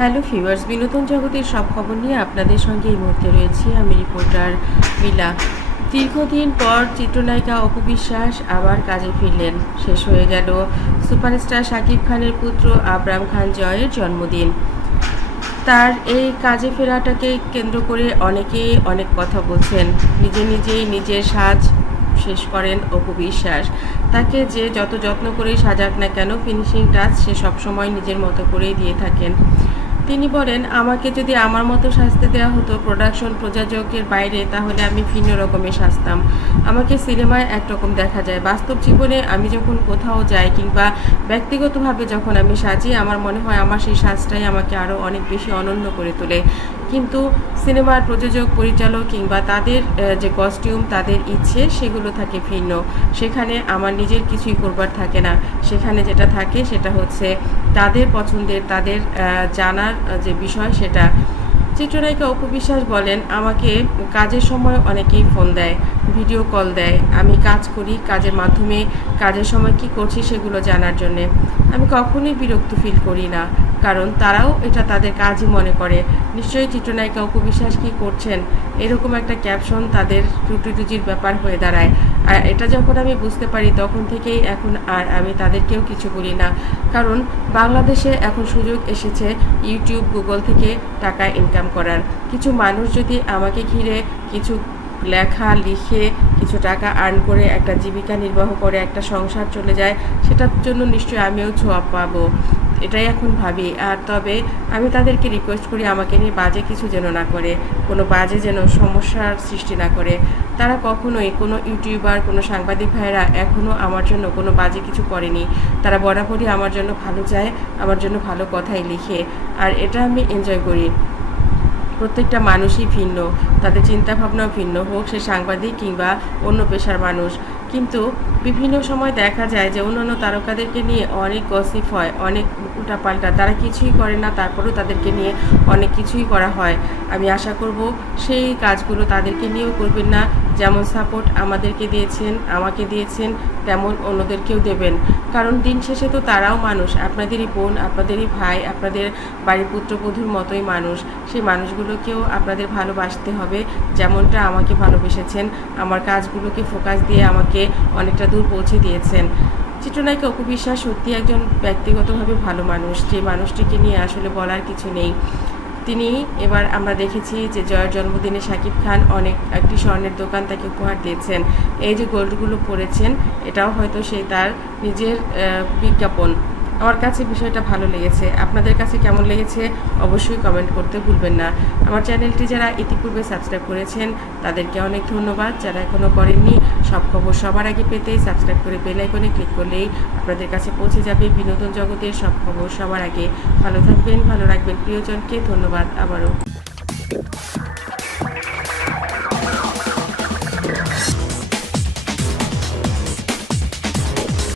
Hello fevers বিনোদন জগতের সব খবর নিয়ে আপনাদের সঙ্গে এই মুহূর্তে রয়েছি আমি রিপোর্টার মিলা। দীর্ঘদিন পর চিত্রনায়িকা অপু বিশ্বাস আবার কাজে ফিরলেন। শেষ হয়ে গেল সুপারস্টার শাকিব খানের পুত্র আবরাম খান জয়ের জন্মদিন। তার এই কাজে ফেরাটাকে কেন্দ্র করে অনেকেই অনেক কথা বলছেন। নিজে নিজেই নিজের সাজ শেষ করেন অপু বিশ্বাস। তাকে যে যত যত্ন করেই সাজাক না কেন ফিনিশিং টাচ সে সবসময় নিজের মতো করেই দিয়ে থাকেন। তিনি বলেন, আমাকে যদি আমার মতো শাস্তি দেওয়া হতো প্রোডাকশন প্রযোজকের বাইরে, তাহলে আমি ভিন্ন রকমের সাজতাম। আমাকে সিনেমায় একরকম দেখা যায়। বাস্তব জীবনে আমি যখন কোথাও যাই কিংবা ব্যক্তিগতভাবে যখন আমি সাজি, আমার মনে হয় আমার সেই সাজটাই আমাকে আরও অনেক বেশি অনন্য করে তোলে। কিন্তু সিনেমার প্রযোজক, পরিচালক কিংবা তাদের যে কস্টিউম তাদের ইচ্ছে, সেগুলো থাকে ভিন্ন। সেখানে আমার নিজের কিছুই করবার থাকে না। সেখানে যেটা থাকে, সেটা হচ্ছে তাদের পছন্দের, তাদের জানার যে বিষয় সেটা। চিত্রনায়িকা অপবিশ্বাস বলেন, আমাকে কাজের সময় অনেকেই ফোন দেয় ভিডিও কল দেয়। আমি কাজ করি, কাজের মাধ্যমে কাজের সময় কি করছি সেগুলো জানার জন্যে। আমি কখনোই বিরক্ত ফিল করি না, কারণ তারাও এটা তাদের কাজই মনে করে। নিশ্চয়ই চিত্রনায়িকা অপবিশ্বাস কি করছেন? এরকম একটা ক্যাপশন তাদের টুটিটুজির ব্যাপার হয়ে দাঁড়ায়। আর এটা যখন আমি বুঝতে পারি, তখন থেকেই এখন আর আমি তাদেরকেও কিছু বলি না। কারণ বাংলাদেশে এখন সুযোগ এসেছে ইউটিউব গুগল থেকে টাকা ইনকাম করার। কিছু মানুষ যদি আমাকে ঘিরে কিছু লেখা, লিখে কিছু টাকা আর্ন করে একটা জীবিকা নির্বাহ করে, একটা সংসার চলে যায়, সেটার জন্য নিশ্চয়ই আমিও ছোঁয়া পাবো। এটাই এখন ভাবি। আর তবে আমি তাদেরকে রিকোয়েস্ট করি আমাকে নিয়ে বাজে কিছু যেন না করে, কোনো বাজে যেন সমস্যার সৃষ্টি না করে। তারা কখনোই কোনো ইউটিউবার, কোনো সাংবাদিক ভাইয়েরা এখনও আমার জন্য কোনো বাজে কিছু করেনি। তারা বরাবরই আমার জন্য ভালো চায়, আমার জন্য ভালো কথাই লিখে। আর এটা আমি এনজয় করি। প্রত্যেকটা মানুষই ভিন্ন, তাদের চিন্তাভাবনাও ভিন্ন, হোক সে সাংবাদিক কিংবা অন্য পেশার মানুষ। কিন্তু বিভিন্ন সময় দেখা যায় যে অন্যান্য তারকাদেরকে নিয়ে অনেক গসিফ হয়, অনেক উল্টাপাল্টা। তারা কিছুই করে না, তারপরেও তাদেরকে নিয়ে অনেক কিছুই করা হয়। আমি আশা করব সেই কাজগুলো তাদেরকে নিয়েও করবেন না। যেমন সাপোর্ট আমাদেরকে দিয়েছেন, আমাকে দিয়েছেন, তেমন অন্যদেরকেও দেবেন। কারণ দিন শেষে তো তারাও মানুষ। আপনাদেরই বোন, আপনাদেরই ভাই, আপনাদের বাড়ির পুত্রবধূর মতোই মানুষ। সেই মানুষগুলোকেও আপনাদের ভালোবাসতে হবে। যেমনটা আমাকে ভালোবেসেছেন, আমার কাজগুলোকে ফোকাস দিয়ে আমাকে অনেকটা দূর পৌঁছে দিয়েছেন। চিত্রনায়িকা অপু বিশ্বাস সত্যি একজন ব্যক্তিগতভাবে ভালো মানুষ। যে মানুষটিকে নিয়ে আসলে বলার কিছু নেই। তিনি এবার আমরা দেখেছি যে জয়ের জন্মদিনে শাকিব খান অনেক একটি স্বর্ণের দোকান তাকে উপহার দিয়েছেন। এই যে গোল্ডগুলো পরেছেন এটাও হয়তো সেই তার নিজের বিজ্ঞাপন আমার কাছে বিষয়টা ভালো লেগেছে। আপনাদের কাছে কেমন লেগেছে অবশ্যই কমেন্ট করতে ভুলবেন না। আমার চ্যানেলটি যারা ইতিপূর্বে সাবস্ক্রাইব করেছেন, তাদেরকে অনেক ধন্যবাদ। যারা এখনও করেননি, সব খবর সবার আগে পেতে সাবস্ক্রাইব করে বেল আইকনে ক্লিক করলেই আপনাদের কাছে পৌঁছে যাবে বিনোদন জগতের সব খবর সবার আগে। ভালো থাকবেন, ভালো রাখবেন প্রিয়জনকে। ধন্যবাদ আবারও।